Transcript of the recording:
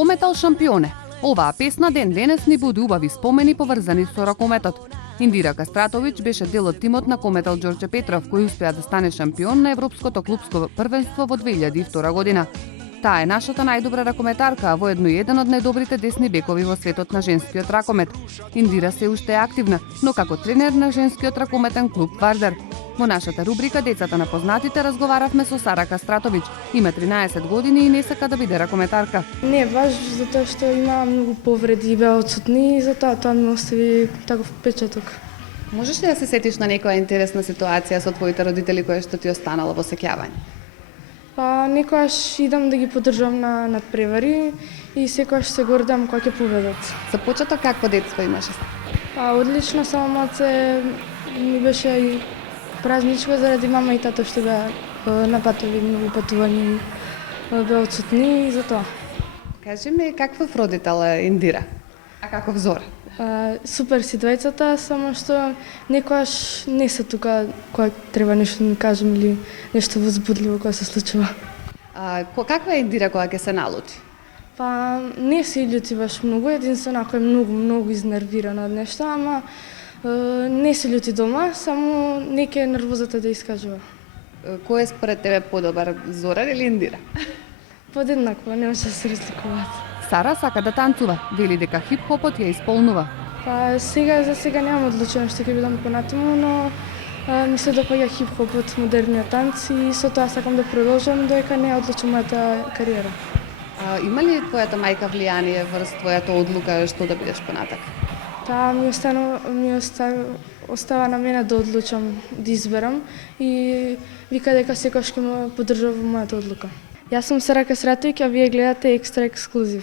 Ракометал шампионе. Оваа песна ден денес ни буди убави спомени поврзани со ракометот. Индира Кастратовиќ беше дел од тимот на Кометал Ѓорѓе Петров, кој успеа да стане шампион на Европското клупско првенство во 2002 година. Таа е нашата најдобра ракометарка, а воедно и еден од најдобрите десни бекови во светот на женскиот ракомет. Индира се уште е активна, но како тренер на женскиот ракометен клуб Вардар. Во нашата рубрика Децата на познатите разговаравме со Сара Кастратовиќ. Има 13 години и не сака да биде ракометарка. Не, баш затоа што има многу повреди и беа отсутни и затоа тоа ми остави таков впечаток. Можеш ли да се сетиш на некоја интересна ситуација со твоите родители која што ти останала во сеќавање? Па некогаш идам да ги поддржам на надпревари и секогаш се гордам кога ќе победат. За почеток какво детство имаше? Па одлично, само малце ми беше и празничко заради мама и тато што беа на патови, многу патувања беа отсутни и затоа. Кажи ми, каков родител е Индира? А каков Зора? Супер си двајцата, само што некогаш не се тука кога треба нешто да ми кажем или нешто возбудливо кога се случува. Каква е Индира кога ќе се налути? Па не се љути баш многу, единствено ако е многу изнервирана од нешто, ама не се љути дома, само нека е нервозата да искажува. Кој е според тебе подобар, Зора или Индира? Подеднакво, не може да се разликуваат. Сара сака да танцува, вели дека хип-хопот ја исполнува. Па за сега немам одлучено што ќе бидам понатаму, но ми се допаѓа хип-хопот, модерниот танц и со тоа сакам да продолжам додека не одлучам мојата кариера. Има ли твојата мајка влијание врз твојата одлука што да бидеш понатак? Таа ми остава на мене да одлучам, да изберам и вика дека секогаш ќе ме поддржува во мојата одлука. Јас сум Сара Кастратовиќ, а вие гледате Екстра Ексклузив.